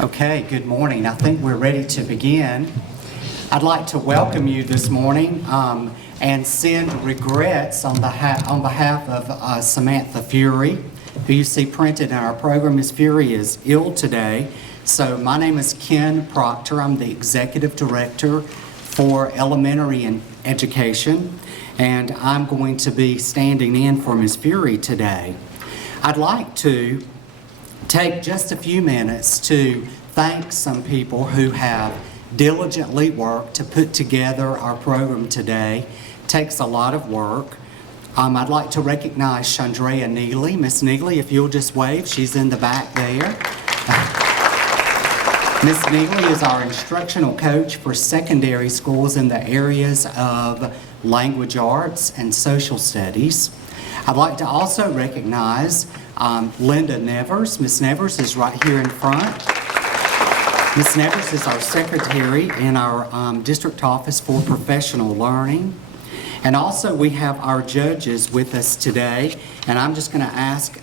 Okay, good morning. I think we're ready to begin. I'd like to welcome you this morning and send regrets on behalf of Samantha Fury, who you see printed in our program. Ms. Fury is ill today. So my name is Ken Proctor. I'm the Executive Director for Elementary Education, and I'm going to be standing in for Ms. Fury today. I'd like to take just a few minutes to thank some people who have diligently worked to put together our program today. It takes a lot of work. I'd like to recognize Chandrea Neely. Miss Neely, if you'll just wave, she's in the back there. Miss Neely is our instructional coach for secondary schools in the areas of language arts and social studies. I'd like to also recognize Linda Nevers. Miss Nevers is right here in front. Miss Nevers is our secretary in our district office for professional learning. And also we have our judges with us today, and I'm just going to ask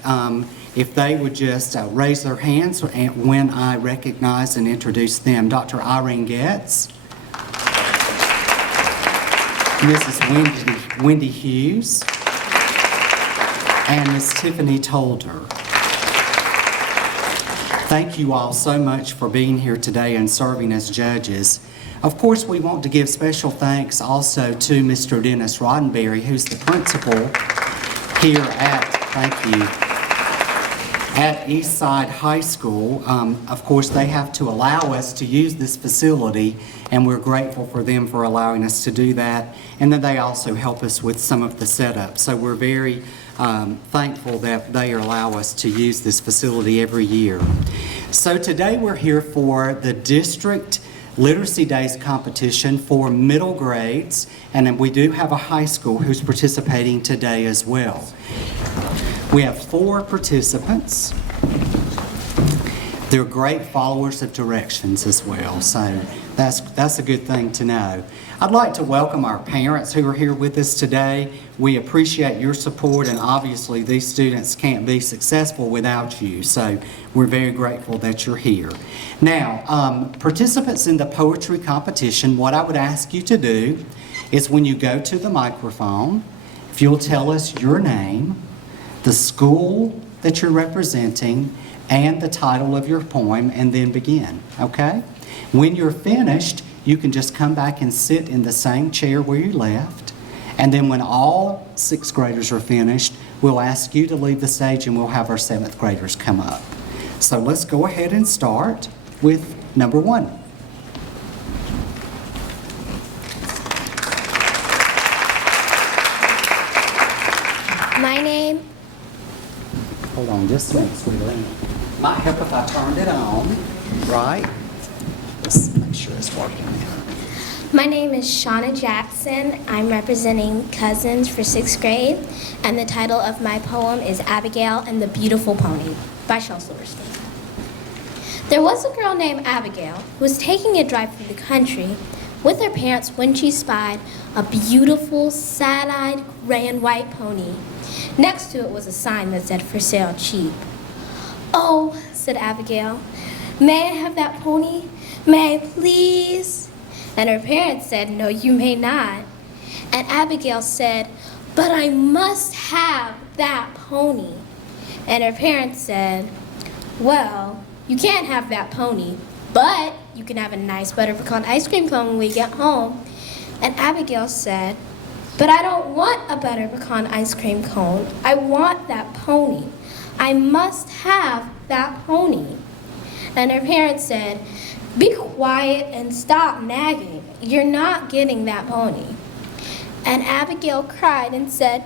if they would just raise their hands when I recognize and introduce them. Dr. Irene Getz, Mrs. Wendy Hughes, and Ms. Tiffany Tolder. Thank you all so much for being here today and serving as judges. Of course, we want to give special thanks also to Mr. Dennis Roddenberry, who's the principal here at Eastside High School. Of course, they have to allow us to use this facility, and we're grateful for them for allowing us to do that. And then they also help us with some of the setup. So we're very thankful that they allow us to use this facility every year. So today we're here for the District Literacy Days competition for middle grades, and then we do have a high school who's participating today as well. We have 4 participants. They're great followers of directions as well, so that's a good thing to know. I'd like to welcome our parents who are here with us today. We appreciate your support, and obviously these students can't be successful without you, so we're very grateful that you're here. Now, participants in the poetry competition, what I would ask you to do is when you go to the microphone, if you'll tell us your name, the school that you're representing, and the title of your poem, and then begin, okay? When you're finished, you can just come back and sit in the same chair where you left, and then when all 6th graders are finished, we'll ask you to leave the stage and we'll have our 7th graders come up. So let's go ahead and start with number 1. My name? Hold on just a minute, sweetie. Might help if I turned it on, right? Let's make sure it's working now. My name is Shanna Jackson. I'm representing Cousins for 6th grade, and the title of my poem is Abigail and the Beautiful Pony by Shel Silverstein. There was a girl named Abigail who was taking a drive through the country with her parents when she spied a beautiful, sad-eyed gray and white pony. Next to it was a sign that said, "For sale, cheap." "Oh," said Abigail, "may I have that pony? May I please?" And her parents said, "No, you may not." And Abigail said, "But I must have that pony." And her parents said, "Well, you can't have that pony, but you can have a nice butterpecan ice cream cone when we get home." And Abigail said, "But I don't want a butterpecan ice cream cone. I want that pony. I must have that pony." And her parents said, "Be quiet and stop nagging. You're not getting that pony." And Abigail cried and said,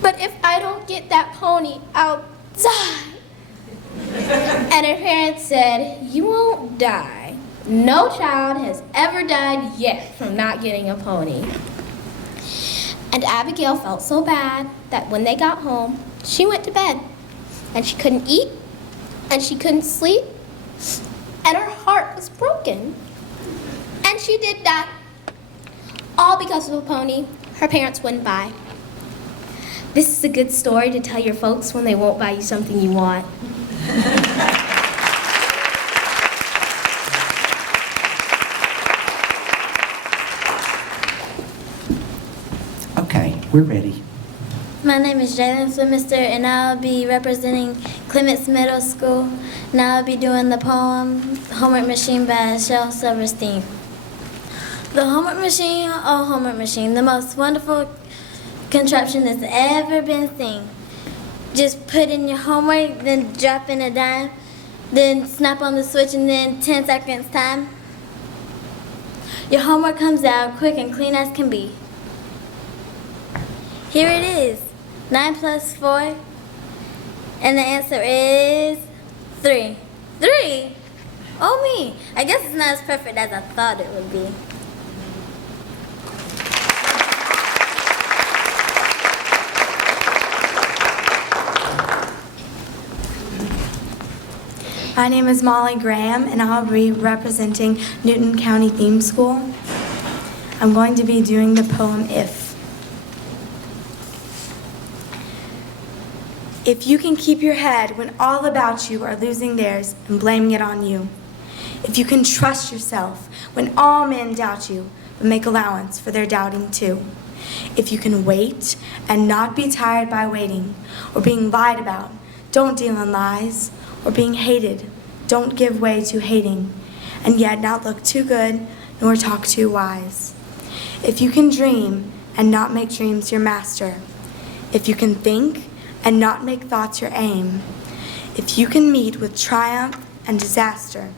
"But if I don't get that pony, I'll die." And her parents said, "You won't die. No child has ever died yet from not getting a pony." And Abigail felt so bad that when they got home, she went to bed. And she couldn't eat, and she couldn't sleep, and her heart was broken. And she did that all because of a pony her parents wouldn't buy. This is a good story to tell your folks when they won't buy you something you want. We're ready. My name is Jalen Swimister, and I'll be representing Clements Middle School. And I'll be doing the poem Homework Machine by Shel Silverstein. The homework machine, oh homework machine, the most wonderful contraption that's ever been seen. Just put in your homework, then drop in a dime, then snap on the switch, and then 10 seconds time, your homework comes out quick and clean as can be. Here it is, 9 plus 4, and the answer is 3. 3? Oh me, I guess it's not as perfect as I thought it would be. My name is Molly Graham, and I'll be representing Newton County Theme School. I'm going to be doing the poem If. If you can keep your head when all about you are losing theirs and blaming it on you. If you can trust yourself when all men doubt you, but make allowance for their doubting too. If you can wait and not be tired by waiting or being lied about, don't deal in lies. Or being hated, don't give way to hating, and yet not look too good nor talk too wise. If you can dream and not make dreams your master, if you can think and not make thoughts your aim, if you can meet with triumph and disaster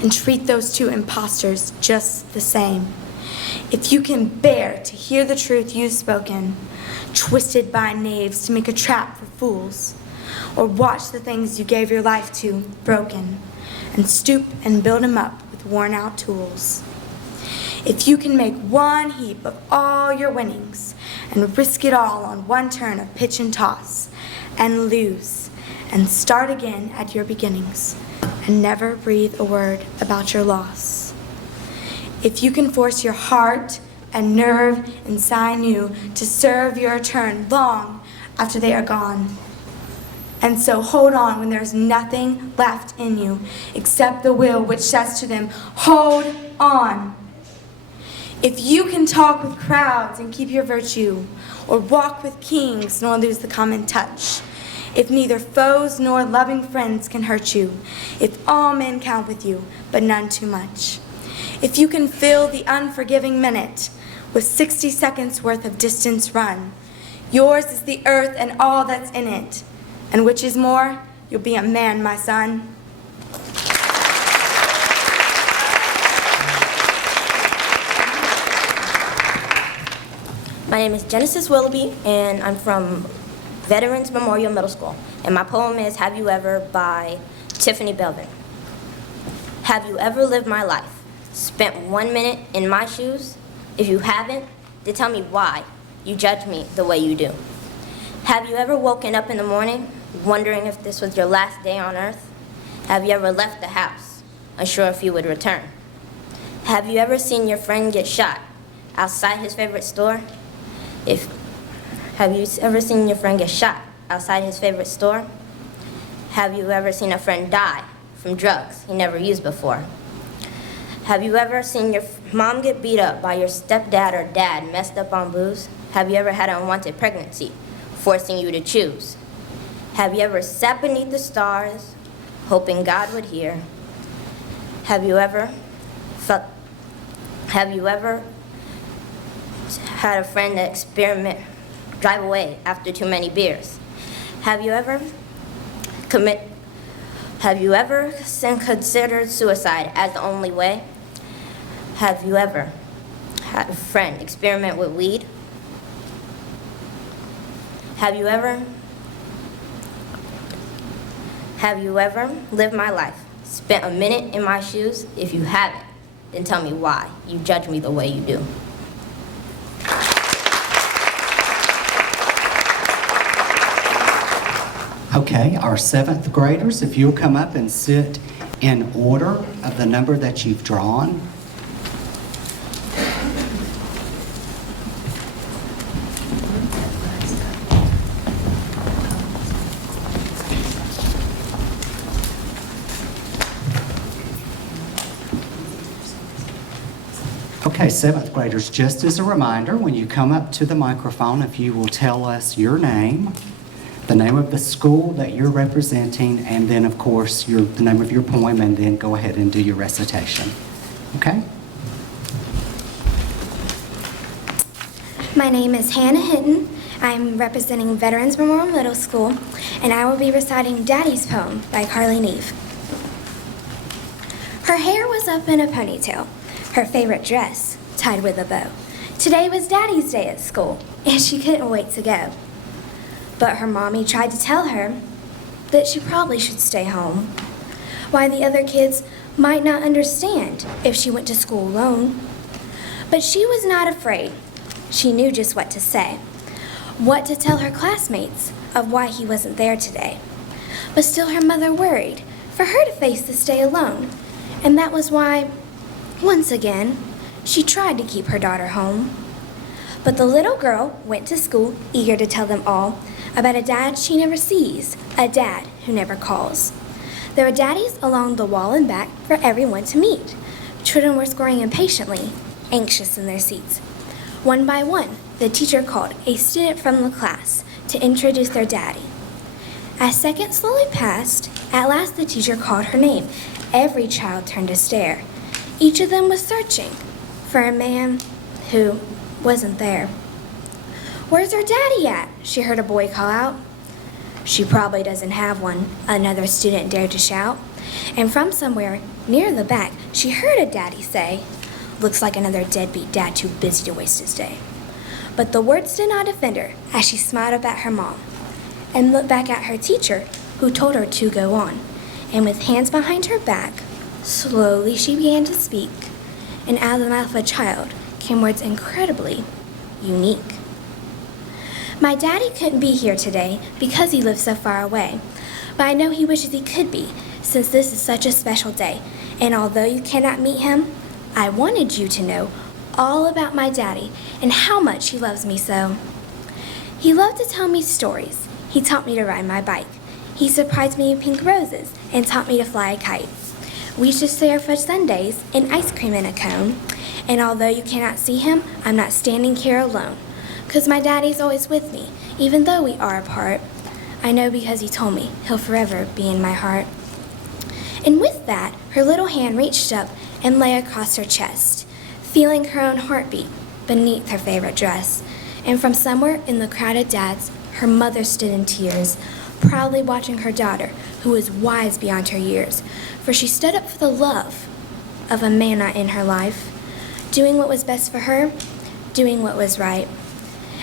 and treat those two impostors just the same, if you can bear to hear the truth you've spoken, twisted by knaves to make a trap for fools, or watch the things you gave your life to broken, and stoop and build them up with worn-out tools. If you can make one heap of all your winnings and risk it all on one turn of pitch and toss, and lose, and start again at your beginnings, and never breathe a word about your loss. If you can force your heart and nerve and sinew to serve your turn long after they are gone, and so hold on when there's nothing left in you except the will which says to them, hold on. If you can talk with crowds and keep your virtue, or walk with kings nor lose the common touch, if neither foes nor loving friends can hurt you, if all men count with you, but none too much, if you can fill the unforgiving minute with 60 seconds worth of distance run, yours is the earth and all that's in it. And which is more, you'll be a man, my son. My name is Genesis Willoughby, and I'm from Veterans Memorial Middle School. And my poem is Have You Ever by Tiffany Belvin. Have you ever lived my life? Spent 1 minute in my shoes? If you haven't, then tell me why you judge me the way you do. Have you ever woken up in the morning wondering if this was your last day on earth? Have you ever left the house, unsure if you would return? Have you ever seen your friend get shot outside his favorite store? Have you ever seen your friend get shot outside his favorite store? Have you ever seen a friend die from drugs he never used before? Have you ever seen your mom get beat up by your stepdad or dad messed up on booze? Have you ever had an unwanted pregnancy, forcing you to choose? Have you ever sat beneath the stars, hoping God would hear? Have you ever had a friend that drive away after too many beers? Have you ever considered suicide as the only way? Have you ever had a friend experiment with weed? Have you ever lived my life? Spent a minute in my shoes? If you haven't, then tell me why you judge me the way you do. Okay, our 7th graders, if you'll come up and sit in order of the number that you've drawn. Okay, seventh graders, just as a reminder, when you come up to the microphone, if you will tell us your name, the name of the school that you're representing, and then, of course, the name of your poem, and then go ahead and do your recitation. Okay? My name is Hannah Hinton. I'm representing Veterans Memorial Middle School, and I will be reciting Daddy's Poem by Carly Neve. Her hair was up in a ponytail, her favorite dress tied with a bow. Today was Daddy's day at school, and she couldn't wait to go. But her mommy tried to tell her that she probably should stay home. Why the other kids might not understand if she went to school alone. But she was not afraid. She knew just what to say, what to tell her classmates of why he wasn't there today. But still her mother worried for her to face this day alone. And that was why, once again, she tried to keep her daughter home. But the little girl went to school eager to tell them all about a dad she never sees, a dad who never calls. There were daddies along the wall and back for everyone to meet. Children were scoring impatiently, anxious in their seats. One by one, the teacher called a student from the class to introduce their daddy. As seconds slowly passed, at last the teacher called her name. Every child turned to stare. Each of them was searching for a man who wasn't there. "Where's her daddy at?" she heard a boy call out. "She probably doesn't have one," another student dared to shout. And from somewhere near the back, she heard a daddy say, "Looks like another deadbeat dad too busy to waste his day." But the words did not offend her as she smiled up at her mom and looked back at her teacher, who told her to go on. And with hands behind her back, slowly she began to speak, and out of the mouth of a child came words incredibly unique. "My daddy couldn't be here today because he lives so far away, but I know he wishes he could be, since this is such a special day. And although you cannot meet him, I wanted you to know all about my daddy and how much he loves me so. He loved to tell me stories. He taught me to ride my bike. He surprised me with pink roses and taught me to fly a kite. We used to share fudge sundaes and ice cream in a cone. And although you cannot see him, I'm not standing here alone, 'cause my daddy's always with me, even though we are apart. I know because he told me he'll forever be in my heart." And with that, her little hand reached up and lay across her chest, feeling her own heartbeat beneath her favorite dress. And from somewhere in the crowded dads, her mother stood in tears, proudly watching her daughter, who was wise beyond her years, for she stood up for the love of a man not in her life, doing what was best for her, doing what was right.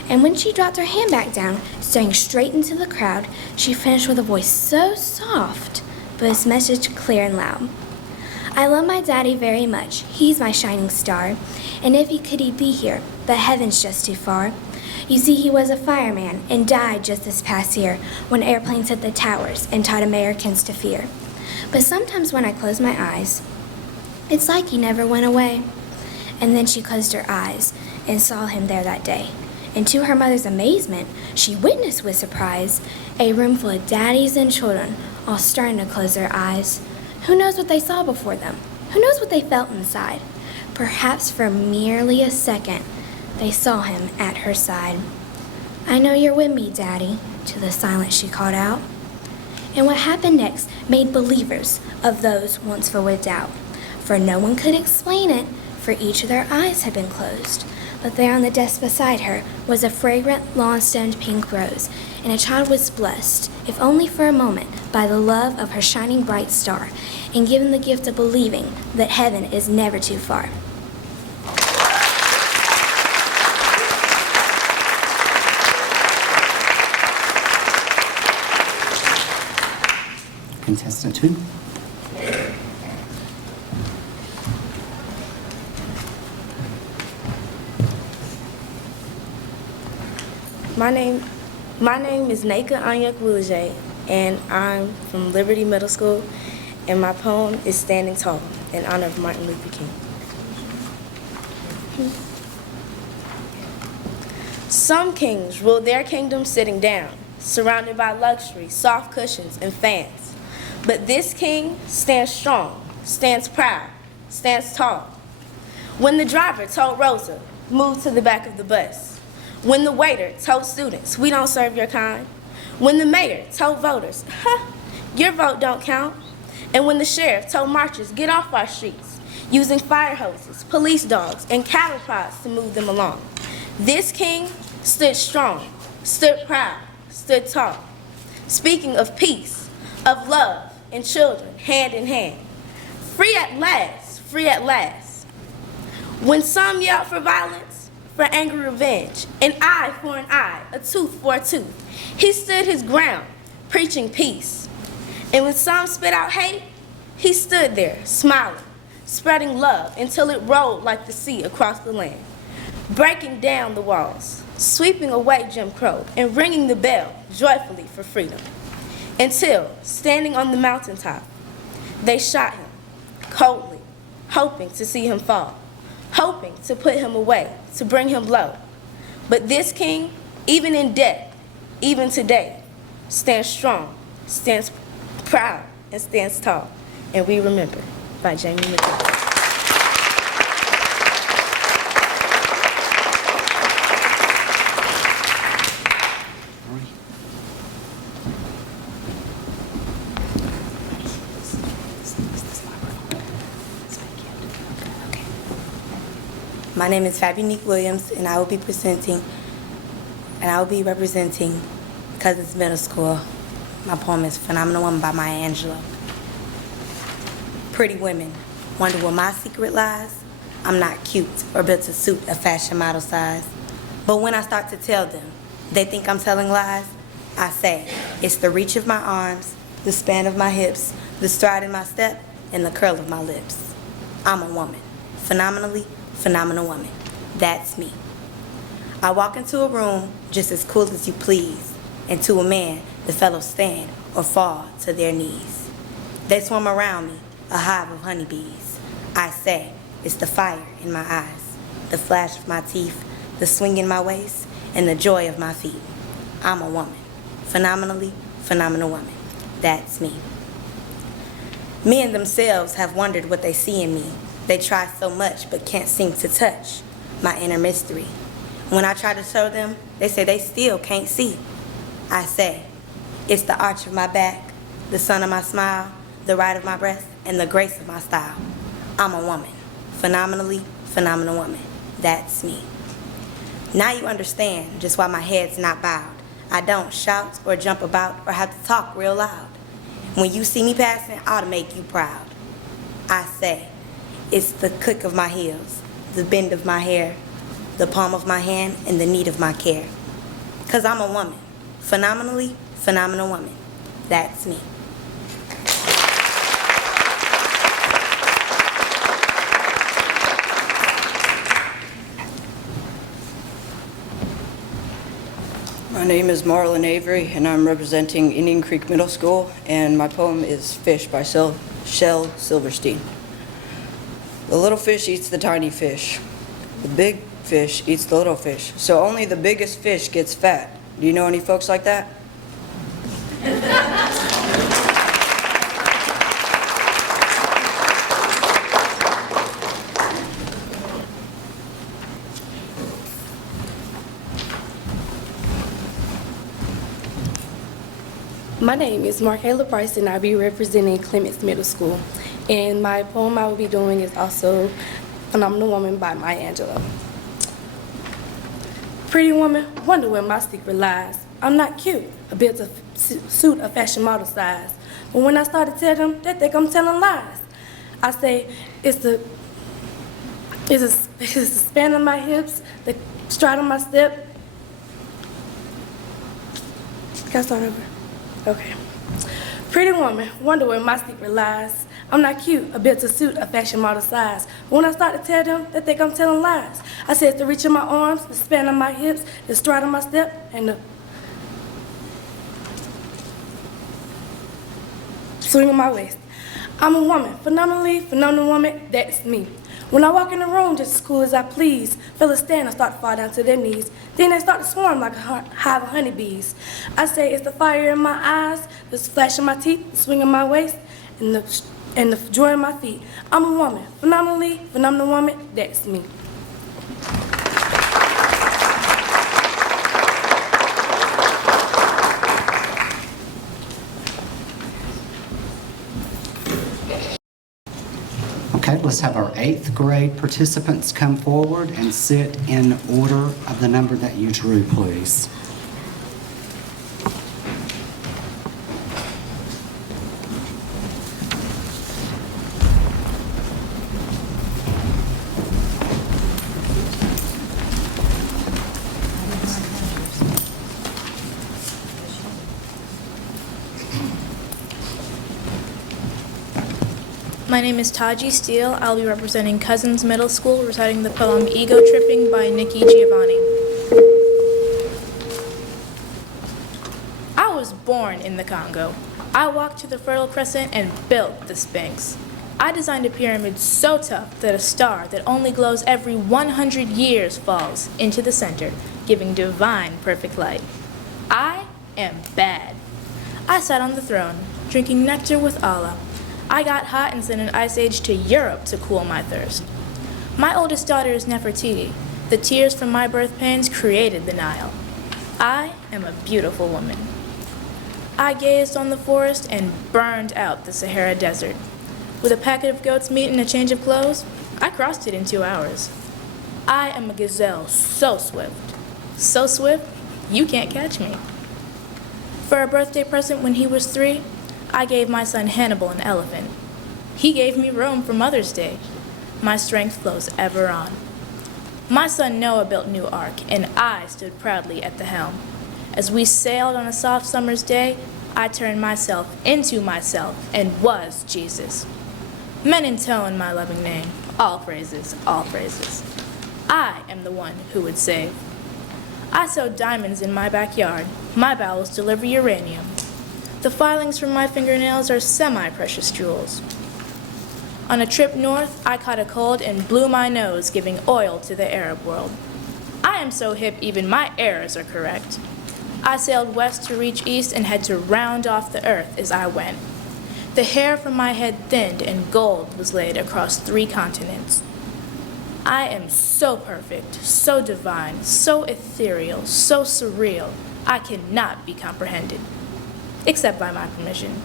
And when she dropped her hand back down, staring straight into the crowd, she finished with a voice so soft, but his message clear and loud. "I love my daddy very much. He's my shining star. And if he could, he'd be here, but heaven's just too far. You see, he was a fireman and died just this past year when airplanes hit the towers and taught Americans to fear. But sometimes when I close my eyes, it's like he never went away." And then she closed her eyes and saw him there that day. And to her mother's amazement, she witnessed with surprise a room full of daddies and children all starting to close their eyes. Who knows what they saw before them? Who knows what they felt inside? Perhaps for merely a second, they saw him at her side. "I know you're with me, Daddy," to the silence she called out. And what happened next made believers of those once filled with doubt. For no one could explain it, for each of their eyes had been closed. But there on the desk beside her was a fragrant, lawn-stemmed pink rose, and a child was blessed, if only for a moment, by the love of her shining bright star, and given the gift of believing that heaven is never too far. Contestant 2. My name is Naika Anyuk Willoughby, and I'm from Liberty Middle School, and my poem is Standing Tall in honor of Martin Luther King. Some kings rule their kingdom sitting down, surrounded by luxury, soft cushions, and fans. But this king stands strong, stands proud, stands tall. When the driver told Rosa, move to the back of the bus. When the waiter told students, we don't serve your kind. When the mayor told voters, your vote don't count. And when the sheriff told marchers, get off our streets, using fire hoses, police dogs, and cattle prods to move them along. This king stood strong, stood proud, stood tall, speaking of peace, of love, and children, hand in hand. Free at last, free at last. When some yelled for violence, for angry revenge, an eye for an eye, a tooth for a tooth, he stood his ground, preaching peace. And when some spit out hate, he stood there, smiling, spreading love until it rolled like the sea across the land, breaking down the walls, sweeping away Jim Crow, and ringing the bell joyfully for freedom. Until, standing on the mountaintop, they shot him, coldly, hoping to see him fall, hoping to put him away, to bring him low. But this king, even in death, even today, stands strong, stands proud, and stands tall. And We Remember by Jamie McDonald. My name is Fabeuncique Williams, and I will be representing Cousins Middle School. My poem is Phenomenal Woman by Maya Angelou. Pretty women wonder where my secret lies. I'm not cute or built to suit a fashion model size. But when I start to tell them, they think I'm telling lies. I say, it's the reach of my arms, the span of my hips, the stride in my step, and the curl of my lips. I'm a woman, phenomenally phenomenal woman. That's me. I walk into a room just as cool as you please, and to a man, the fellows stand or fall to their knees. They swarm around me, a hive of honeybees. I say, it's the fire in my eyes, the flash of my teeth, the swing in my waist, and the joy of my feet. I'm a woman, phenomenally phenomenal woman. That's me. Men themselves have wondered what they see in me. They try so much but can't seem to touch my inner mystery. When I try to show them, they say they still can't see. I say, it's the arch of my back, the sun of my smile, the ride of my breast, and the grace of my style. I'm a woman, phenomenally phenomenal woman. That's me. Now you understand just why my head's not bowed. I don't shout or jump about or have to talk real loud. When you see me passing, I ought to make you proud. I say, it's the click of my heels, the bend of my hair, the palm of my hand, and the need of my care. 'Cause I'm a woman, phenomenally phenomenal woman. That's me. My name is Marlin Avery, and I'm representing Indian Creek Middle School, and my poem is Fish by Shel Silverstein. The little fish eats the tiny fish. The big fish eats the little fish. So only the biggest fish gets fat. Do you know any folks like that? My name is MarKayla Price, and I'll be representing Clements Middle School. And my poem I will be doing is also Phenomenal Woman by Maya Angelou. Pretty woman, wonder where my secret lies. I'm not cute, a bit of suit a fashion model size. But when I start to tell them, they think I'm telling lies. I say, it's the span of my hips, the stride on my step. Can I start over? Okay. Pretty woman, wonder where my secret lies. I'm not cute, a bit to suit a fashion model size. But when I start to tell them, they think I'm telling lies. I say it's the reach of my arms, the span of my hips, the stride on my step, and the swing of my waist. I'm a woman, phenomenally phenomenal woman, that's me. When I walk in the room just as cool as I please, fellas stand and start to fall down to their knees. Then they start to swarm like a hive of honeybees. I say it's the fire in my eyes, the flash of my teeth, the swing of my waist, and the and the joy of my feet. I'm a woman, phenomenally phenomenal woman, that's me. Okay, let's have our 8th grade participants come forward and sit in order of the number that you drew, please. My name is Taji, Steele. I'll be representing Cousins Middle School, reciting the poem Ego Tripping by Nikki Giovanni. I was born in the Congo. I walked to the Fertile Crescent and built the Sphinx. I designed a pyramid so tough that a star that only glows every 100 years falls into the center, giving divine perfect light. I am bad. I sat on the throne, drinking nectar with Allah. I got hot and sent an ice age to Europe to cool my thirst. My oldest daughter is Nefertiti. The tears from my birth pains created the Nile. I am a beautiful woman. I gazed on the forest and burned out the Sahara Desert. With a packet of goat's meat and a change of clothes, I crossed it in 2 hours. I am a gazelle so swift, you can't catch me. For a birthday present when he was 3, I gave my son Hannibal an elephant. He gave me Rome for Mother's Day. My strength flows ever on. My son Noah built New Ark, and I stood proudly at the helm. As we sailed on a soft summer's day, I turned myself into myself and was Jesus. Men intone my loving name. All praises, all praises. I am the one who would save. I sewed diamonds in my backyard. My bowels deliver uranium. The filings from my fingernails are semi-precious jewels. On a trip north, I caught a cold and blew my nose, giving oil to the Arab world. I am so hip, even my errors are correct. I sailed west to reach east and had to round off the earth as I went. The hair from my head thinned and gold was laid across 3 continents. I am so perfect, so divine, so ethereal, so surreal, I cannot be comprehended. Except by my permission.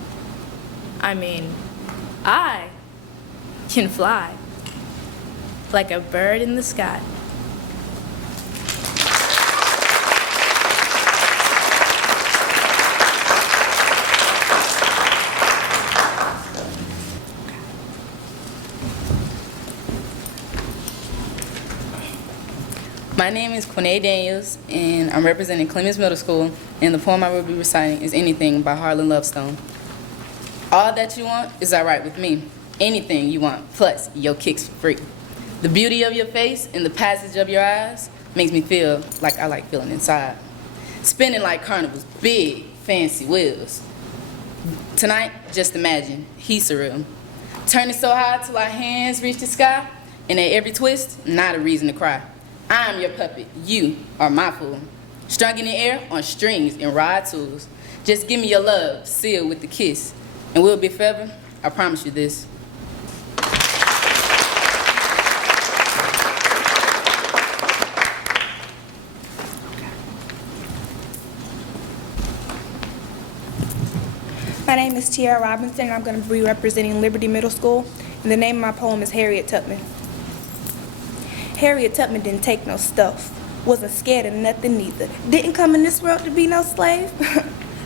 I mean, I can fly like a bird in the sky. My name is Quanae Daniels, and I'm representing Clements Middle School, and the poem I will be reciting is Anything by Harlan Lovestone. All that you want is all right with me. Anything you want, plus your kicks for free. The beauty of your face and the passage of your eyes makes me feel like I like feeling inside. Spinning like carnivals, big, fancy wheels. Tonight, just imagine, he's surreal. Turning so high till our hands reach the sky, and at every twist, not a reason to cry. I'm your puppet, you are my fool. Strung in the air on strings and ride tools. Just give me your love, sealed with the kiss. And we'll be forever, I promise you this. My name is Tiarra Robinson, and I'm going to be representing Liberty Middle School, and the name of my poem is Harriet Tubman. Harriet Tubman didn't take no stuff, wasn't scared of nothing neither, didn't come in this world to be no slave,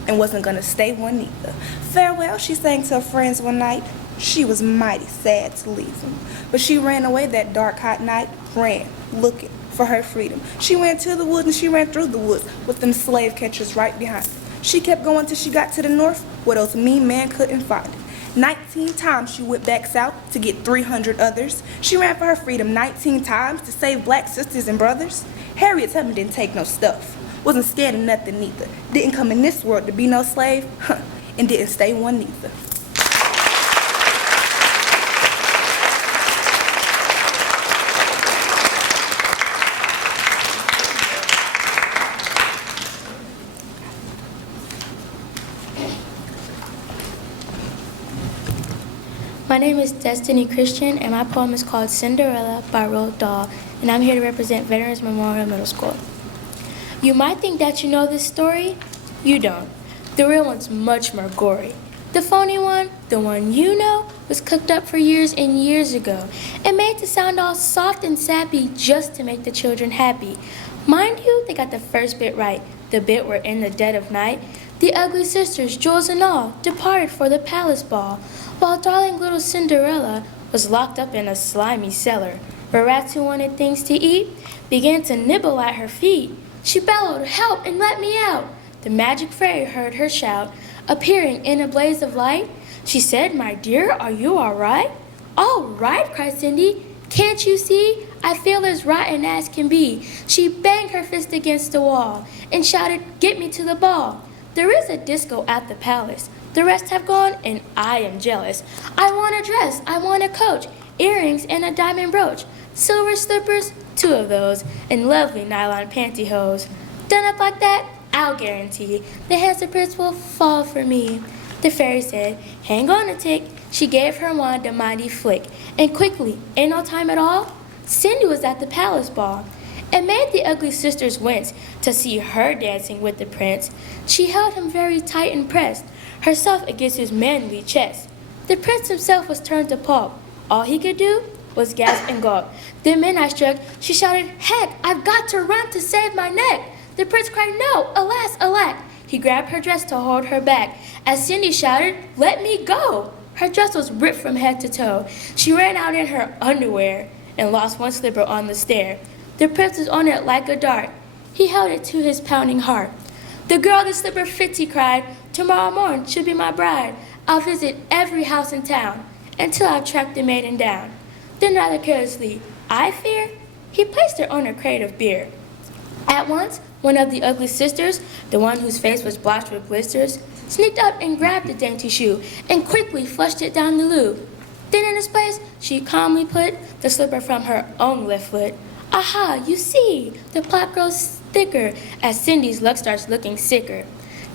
and wasn't going to stay one neither. Farewell, she sang to her friends one night. She was mighty sad to leave them, but she ran away that dark, hot night, ran, looking for her freedom. She ran to the woods and she ran through the woods with them slave catchers right behind her. She kept going till she got to the north where those mean men couldn't find her. 19 times she went back south to get 300 others. She ran for her freedom 19 times to save black sisters and brothers. Harriet Tubman didn't take no stuff, wasn't scared of nothing neither, didn't come in this world to be no slave, and didn't stay one neither. My name is Destiny Christian, and my poem is called Cinderella by Roald Dahl, and I'm here to represent Veterans Memorial Middle School. You might think that you know this story. You don't. The real one's much more gory. The phony one, the one you know, was cooked up for years and years ago and made to sound all soft and sappy just to make the children happy. Mind you, they got the first bit right, the bit where in the dead of night, the ugly sisters, jewels and all, departed for the palace ball, while darling little Cinderella was locked up in a slimy cellar, where rats who wanted things to eat began to nibble at her feet. She bellowed, "Help and let me out!" The magic fairy heard her shout, appearing in a blaze of light. She said, "My dear, are you all right?" "All right," cried Cindy. "Can't you see? I feel as rotten as can be." She banged her fist against the wall and shouted, "Get me to the ball. There is a disco at the palace. The rest have gone, and I am jealous. I want a dress, I want a coach, earrings and a diamond brooch, silver slippers, 2 of those, and lovely nylon pantyhose. Done up like that, I'll guarantee the handsome prince will fall for me." The fairy said, "Hang on a tick." She gave her wand a mighty flick, and quickly, in no time at all, Cindy was at the palace ball. It made the ugly sisters wince to see her dancing with the prince. She held him very tight and pressed herself against his manly chest. The prince himself was turned to pulp. All he could do was gasp and gulp. Then midnight struck. She shouted, "Heck, I've got to run to save my neck." The prince cried, "No, alas, alack." He grabbed her dress to hold her back. As Cindy shouted, "Let me go!" Her dress was ripped from head to toe. She ran out in her underwear and lost one slipper on the stair. The prince was on it like a dart. He held it to his pounding heart. "The girl the slipper fits," he cried. "Tomorrow morn should be my bride. I'll visit every house in town until I've tracked the maiden down." Then rather carelessly, I fear, he placed her on a crate of beer. At once, one of the ugly sisters, the one whose face was blotched with blisters, sneaked up and grabbed the dainty shoe and quickly flushed it down the loo. Then in its place, she calmly put the slipper from her own left foot. Aha, you see, the plot grows thicker as Cindy's luck starts looking sicker.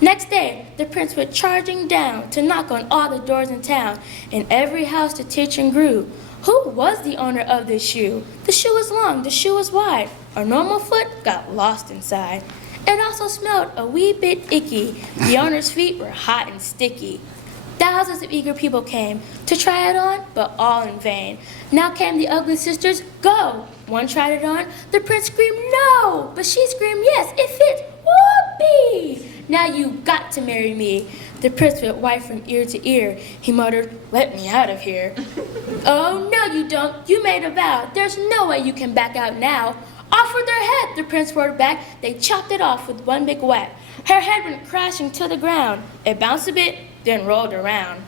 Next day, the prince went charging down to knock on all the doors in town. In every house the teaching grew. Who was the owner of this shoe? The shoe was long, the shoe was wide. A normal foot got lost inside. It also smelled a wee bit icky. The owner's feet were hot and sticky. Thousands of eager people came to try it on, but all in vain. Now came the ugly sisters, "Go!" One tried it on. The prince screamed, "No!" But she screamed, "Yes, it fits! Whoopee! Now you got to marry me." The prince went white from ear to ear. He muttered, "Let me out of here." "Oh, no, you don't. You made a vow. There's no way you can back out now." "Off with her head," the prince roared back. They chopped it off with one big whack. Her head went crashing to the ground. It bounced a bit, then rolled around.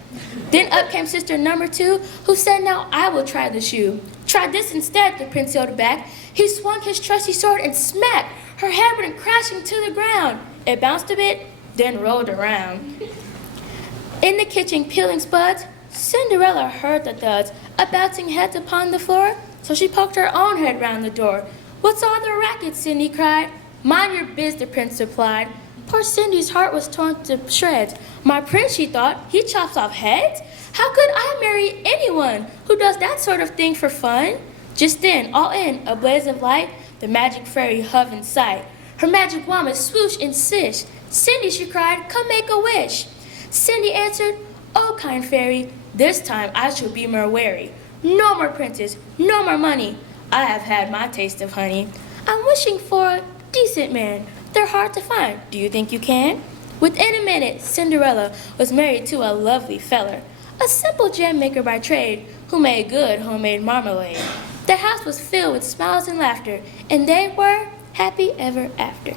Then up came sister number 2, who said, "Now I will try the shoe." "Try this instead," the prince yelled back. He swung his trusty sword and smack. Her head went crashing to the ground. It bounced a bit, then rolled around. In the kitchen peeling spuds, Cinderella heard the thuds of bouncing heads upon the floor, so she poked her own head round the door. "What's all the racket?" Cindy cried. "Mind your biz," the prince replied. Poor Cindy's heart was torn to shreds. My prince, she thought, he chops off heads? How could I marry anyone who does that sort of thing for fun? Just then, all in a blaze of light, the magic fairy hove in sight. Her magic wand was swoosh and sish. "Cindy," she cried, "come make a wish." Cindy answered, "Oh, kind fairy, this time I shall be more wary. No more princes, no more money. I have had my taste of honey. I'm wishing for a decent man. They're hard to find. Do you think you can?" Within a minute, Cinderella was married to a lovely feller, a simple gem maker by trade, who made good homemade marmalade. Their house was filled with smiles and laughter, and they were happy ever after.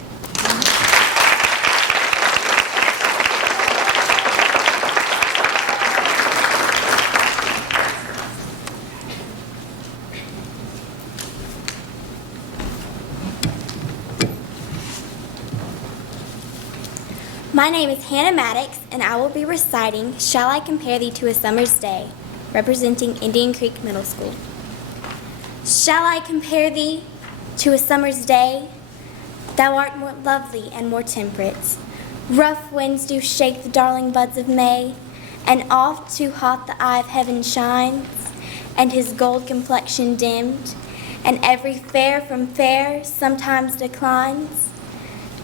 My name is Hannah Maddux, and I will be reciting Shall I Compare Thee to a Summer's Day, representing Indian Creek Middle School. Shall I compare thee to a summer's day? Thou art more lovely and more temperate. Rough winds do shake the darling buds of May, and oft too hot the eye of heaven shines, and his gold complexion dimmed, and every fair from fair sometimes declines,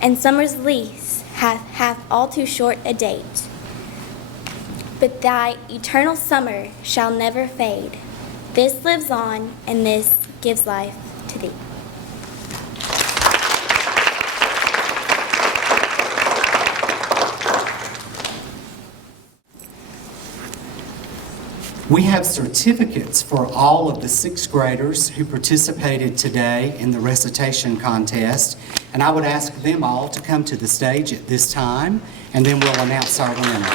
and summer's lease hath all too short a date. But thy eternal summer shall never fade. This lives on, and this gives life to thee. We have certificates for all of the sixth graders who participated today in the recitation contest, and I would ask them all to come to the stage at this time, and then we'll announce our winner.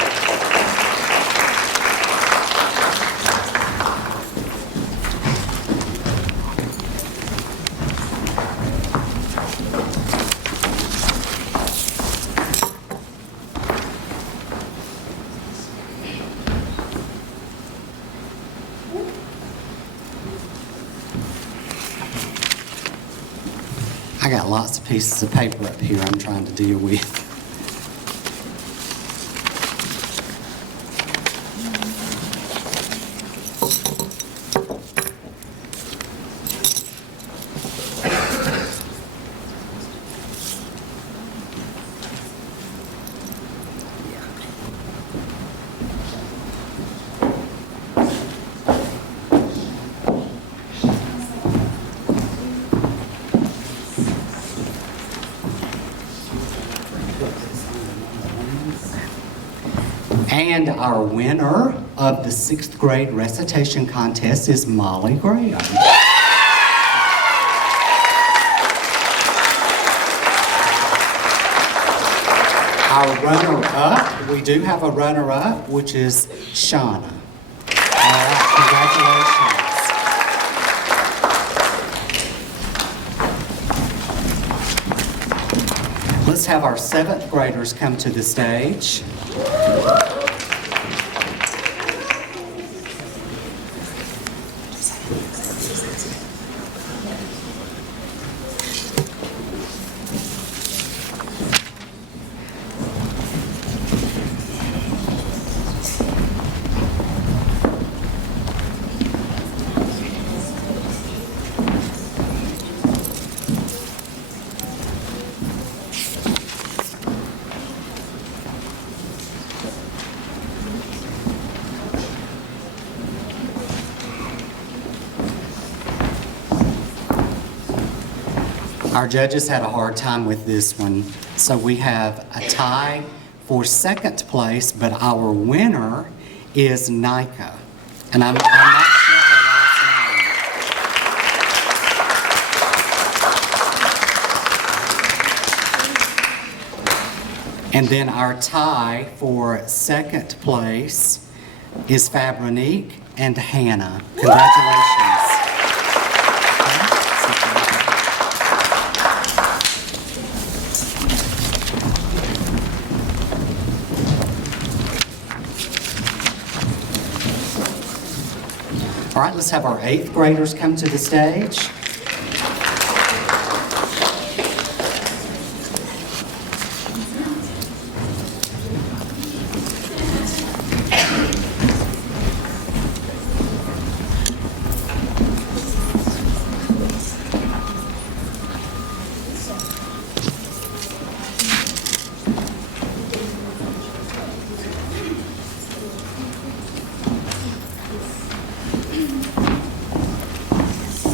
I got lots of pieces of paper up here I'm trying to deal with. And our winner of the sixth grade recitation contest is Molly Graham. Our runner-up, we do have a runner-up, which is Shanna. All right, congratulations. Let's have our seventh graders come to the stage. Our judges had a hard time with this one, so we have a tie for second place, but our winner is Nika. And I'm not sure her last name. And then our tie for second place is Fabeuncique and Hannah. Congratulations. All right, let's have our eighth graders come to the stage.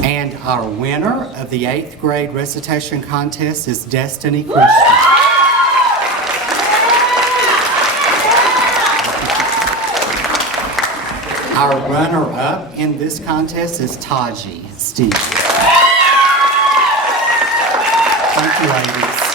And our winner of the 8th grade recitation contest is Destiny Christian. Our runner-up in this contest is Taji, Steele. Thank you, ladies.